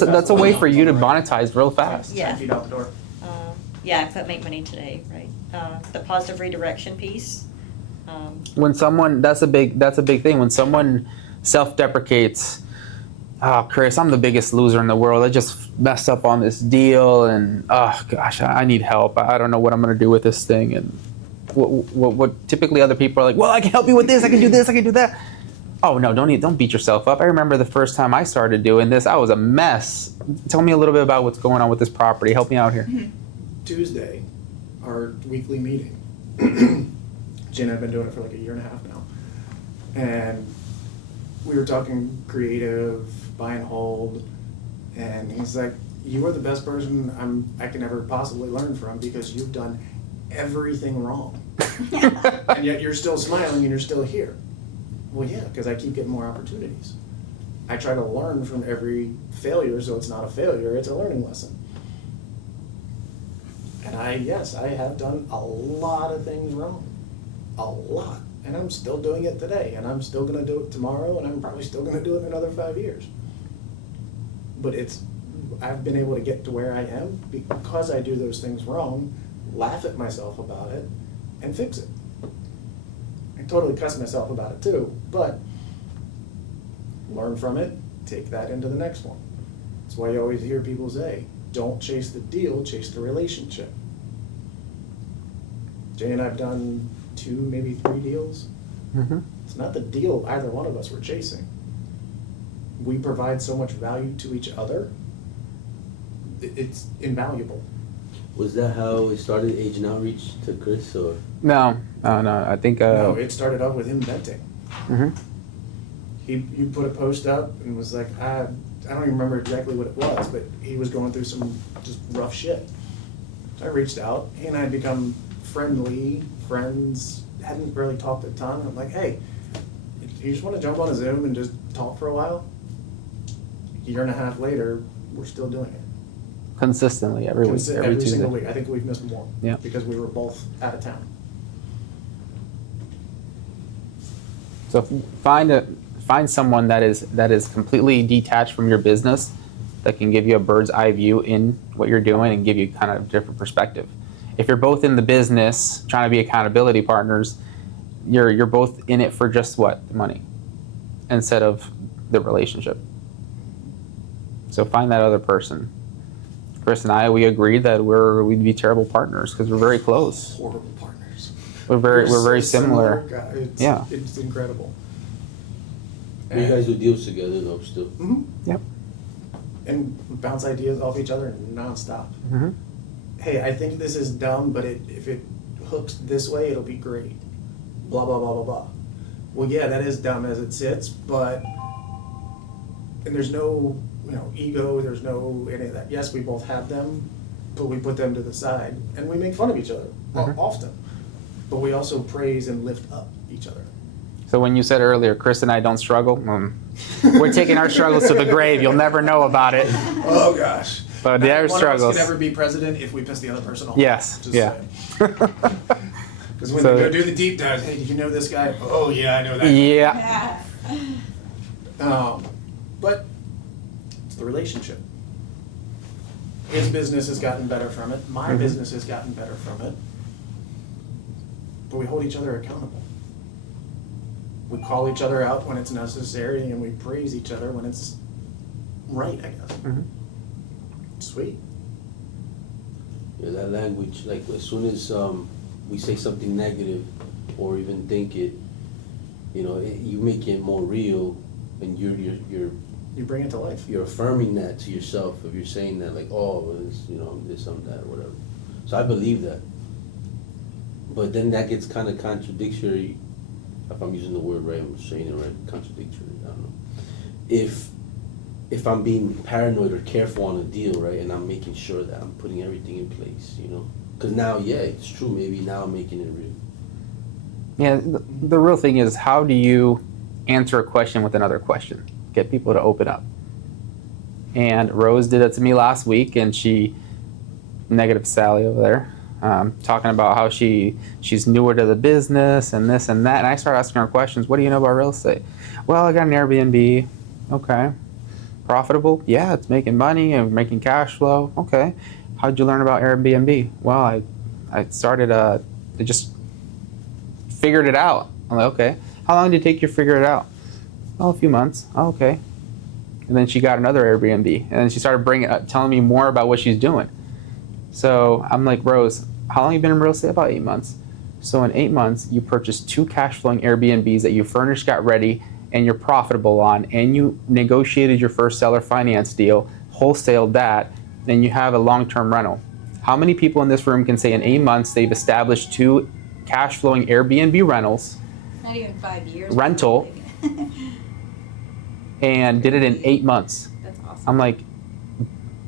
That's a way for you to monetize real fast. Yeah. 10 feet out the door. Yeah, I put make money today, right? The positive redirection piece. When someone, that's a big thing. When someone self-deprecates, oh, Chris, I'm the biggest loser in the world. I just messed up on this deal, and oh gosh, I need help. I don't know what I'm going to do with this thing. And what typically other people are like, well, I can help you with this. I can do this. I can do that. Oh no, don't beat yourself up. I remember the first time I started doing this, I was a mess. Tell me a little bit about what's going on with this property. Help me out here. Tuesday, our weekly meeting. Jen and I have been doing it for like a year and a half now. And we were talking creative, buy and hold, and he's like, you are the best person I can ever possibly learn from because you've done everything wrong. And yet you're still smiling and you're still here. Well, yeah, because I keep getting more opportunities. I try to learn from every failure, so it's not a failure, it's a learning lesson. And I have done a lot of things wrong. A lot. And I'm still doing it today, and I'm still gonna do it tomorrow, and I'm probably still gonna do it in another 5 years. But I've been able to get to where I am because I do those things wrong, laugh at myself about it, and fix it. I totally cuss myself about it too, but learn from it, take that into the next one. That's why you always hear people say, don't chase the deal, chase the relationship. Jay and I have done 2, maybe 3 deals. Mm-hmm. It's not the deal either one of us were chasing. We provide so much value to each other, it's invaluable. Was that how it started, agent outreach to Chris, or? No. I think. No, it started off with him venting. Mm-hmm. You put a post up and was like, I don't even remember exactly what it was, but he was going through some just rough shit. So I reached out. He and I had become friends, hadn't really talked a ton. I'm like, hey, you just want to jump on a Zoom and just talk for a while? A year and a half later, we're still doing it. Consistently every week. Every Tuesday. single week. I think we've missed one. Yeah. Because we were both out of town. So find someone that is completely detached from your business, that can give you a bird's eye view in what you're doing and give you kind of different perspective. If you're both in the business trying to be accountability partners, you're both in it for just what? The money, instead of the relationship. So find that other person. Chris and I, we agreed that we'd be terrible partners because we're very close. Horrible partners. We're very so similar. God, Yeah. It's incredible. You guys do deals together though, still? Mm-hmm. Yep. And we bounce ideas off each other nonstop. Mm-hmm. Hey, I think this is dumb, but if it hooks this way, it'll be great. Blah, blah, blah, blah, blah. Well, yeah, that is dumb as it sits, but, and there's no, ego, there's no any of that. Yes, we both have them, but we put them to the side, and we make fun of each other often. But we also praise and lift up each other. So when you said earlier, Chris and I don't struggle, we're taking our struggles to the grave. You'll never know about it. Oh, gosh. But their One struggles. of us could never be president if we piss the other person off. Yes. Just Yeah. Because when So- they go do the deep dives, hey, did you know this guy? Oh, yeah, I know that guy. Yeah. But it's the relationship. His business has gotten better from it. My business has gotten better from it. But we hold each other accountable. We call each other out when it's necessary, and we praise each other when it's right, I guess. Mhm. Sweet. Yeah, that language, like as soon as we say something negative or even think it, you make it more real, and You bring it to life. you're affirming that to yourself. If you're saying that, like, oh, it's, this, that, or whatever. So I believe that. But then that gets kind of contradictory. If I'm using the word right, I'm saying it right. Contradictory. I don't know. If I'm being paranoid or careful on a deal, right, and I'm making sure that I'm putting everything in place, because now, yeah, it's true. Maybe now I'm making it real. Yeah. The real thing is, how do you answer a question with another question? Get people to open up. And Rose did it to me last week, and negative Sally over there, talking about how she's newer to the business and this and that. And I started asking her questions. What do you know about real estate? Well, I got an Airbnb. Okay. Profitable? Yeah, it's making money and making cash flow. Okay. How'd you learn about Airbnb? Well, I started, I just figured it out. I'm like, okay. How long did it take you to figure it out? Oh, a few months. Oh, okay. And then she got another Airbnb, and then she started telling me more about what she's doing. So I'm like, Rose, how long have you been in real estate? About 8 months. So in 8 months, you purchased 2 cash flowing Airbnbs that you furnished, got ready, and you're profitable on, and you negotiated your first seller finance deal, wholesaled that, and you have a long-term rental. How many people in this room can say in 8 months they've established 2 cash flowing Airbnb rentals, Not even 5 years. rental, and did it in 8 months? That's awesome. I'm like,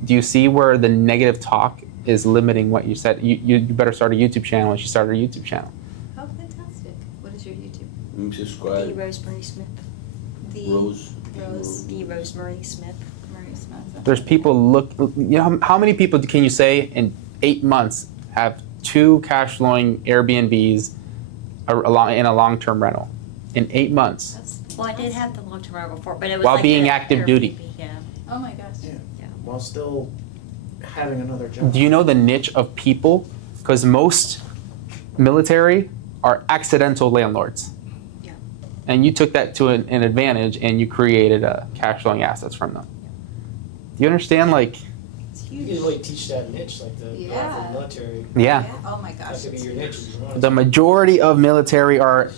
do you see where the negative talk is limiting what you said? You better start a YouTube channel, and she started a YouTube channel. Oh, fantastic. What is your YouTube? You The subscribe. Rosemary Smith. The Rose. The Rosemary Smith. Marie Smith. There's people how many people can you say in 8 months have 2 cash flowing Airbnbs in a long-term rental? In 8 months. That's Well, I did have the long-term rental before, but it was While like being a active Airbnb, duty. Yeah. Oh my gosh. Yeah. Yeah. While still having another job. Do you know the niche of people? Because most military are accidental landlords. Yeah. And you took that to an advantage, and you created cash flowing assets from them. Do you understand? Like, It's You huge. can really teach that niche, like the Yeah. military. yeah. Oh my gosh. That could be it's your huge. niche if you want. The majority of military are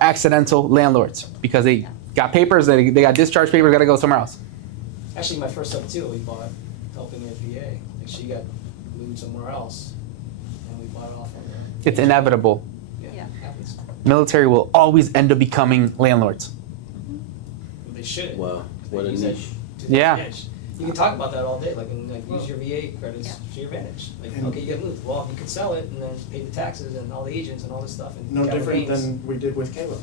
accidental landlords because they got papers, they got discharge papers, got to go somewhere else. Actually, my first sub too, we bought helping a VA. Like she got moved somewhere else, and we bought it off from there. It's inevitable. Yeah. Happens. Military will always end up becoming landlords. They should. Wow, what a Use that niche. to their Yeah. advantage. You can talk about that all day, like, and like use your VA credits Yeah. to your advantage. Like, And- okay, you get moved. Well, you could sell it and then pay the taxes and all the agents and all this stuff and No capital different gains. than we did with Caleb.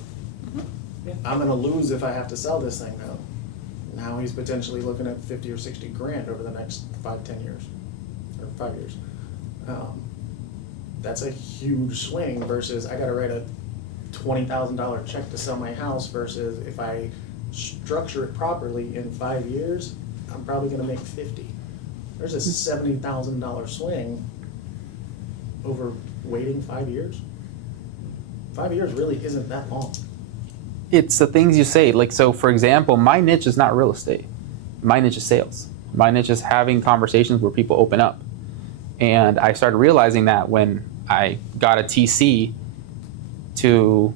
Yeah. I'm gonna lose if I have to sell this thing now. Now he's potentially looking at 50 or 60 grand over the next 5-10 years, or 5 years. That's a huge swing versus I gotta write a $20,000 check to sell my house versus if I structure it properly in 5 years, I'm probably gonna make 50. There's a $70,000 swing over waiting 5 years. 5 years really isn't that long. It's the things you say. Like, so for example, my niche is not real estate. My niche is sales. My niche is having conversations where people open up. And I started realizing that when I got a TC to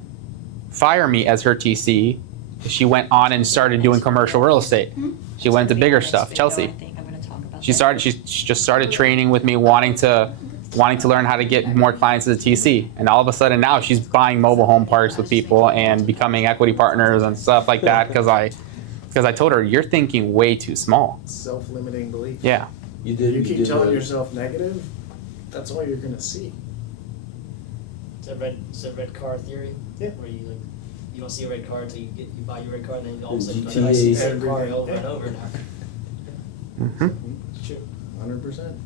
fire me as her TC, she went on and started doing commercial real estate. She went to bigger stuff. Chelsea. I think I'm gonna talk about She that. just started training with me, wanting to learn how to get more clients as a TC. And all of a sudden now she's buying mobile home parks with people and becoming equity partners and stuff like that because I told her, you're thinking way too small. Self-limiting belief. Yeah. You did. You keep telling well. yourself negative, that's all you're gonna see. It's a red car theory. Yeah. Where you like, you don't see a red car until you buy your red car, and then all of a And sudden, I see the GTA. same car Every day. over and Yeah. over now. Mhm. It's true. 100%.